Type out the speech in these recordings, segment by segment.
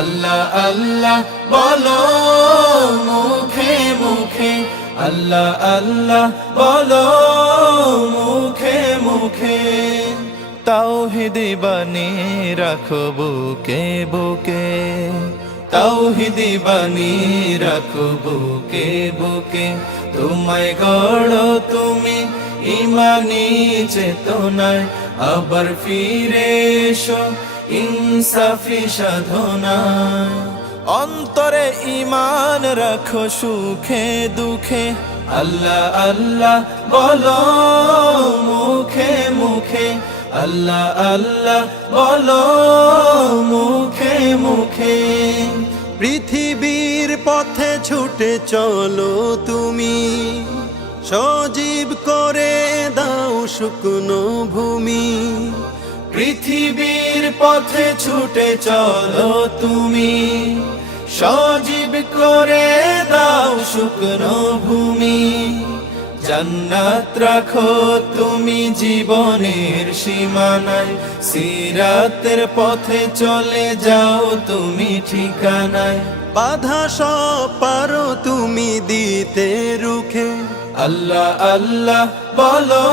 আল্লাহ আল্লাহ, বলো মুখে মুখে। আল্লাহ আল্লাহ, বলো মুখে মুখে। তাওহিদি বানি রাখো বুকে বুকে। তাওহিদি বানি রাখো বুকে বুকে। তোমায় গড় তুমি, ইমানি চেতনায় আবার ফিরে এসো। ইনসাফি সাধনায় অন্তরে ইমান রাখো সুখে দুঃখে। আল্লাহ আল্লাহ বলো মুখে মুখে। আল্লাহ আল্লাহ বলো মুখে মুখে। পৃথিবীর পথে ছুটে চলো তুমি। সজীব করে দাও শুকনো ভূমি। পৃথিবীর পথে ছুটে চলো তুমি। সজীব করে দাও শুকনো ভূমি। জান্নাত রাখো তুমি জীবনের সীমানায়। সিরাতের পথে চলে যাও তুমি ঠিকানায়। বাধা সব পারো তুমি দিতে রুখে। আল্লাহ আল্লাহ বলো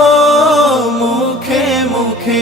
মুখে মুখে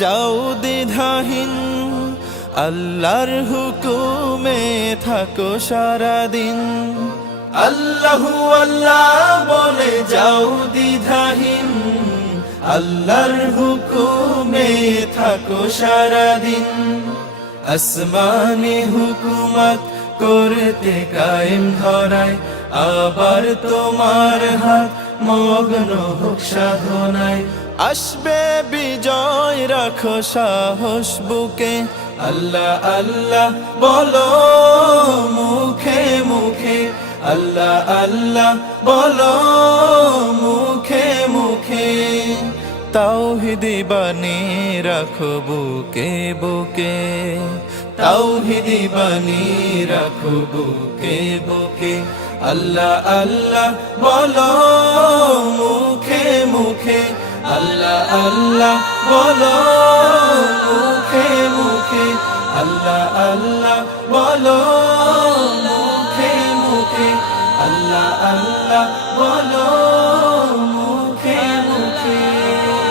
যাও দ্বিধাহীন, আল্লাহর হুকুমে থাকো সারাদিন। আল্লাহু আল্লাহ বলে যাও দ্বিধাহীন, আল্লাহর হুকুমে থাকো সারাদিন। আসমানি হুকুমত করতে কায়েম ধরায় আবার তোমার হাত মগ্ন হোক সাধনায়। আসবে বিজয়, রাখো সাহস বুকে। আল্লাহ আল্লাহ, বলো মুখে মুখে। আল্লাহ আল্লাহ, বলো মুখে মুখে। তাওহিদি বানি রাখো বুকে বুকে। তাওহিদি বানি রাখো বুকে বুকে। আল্লাহ আল্লাহ, বলো আল্লাহ বলো।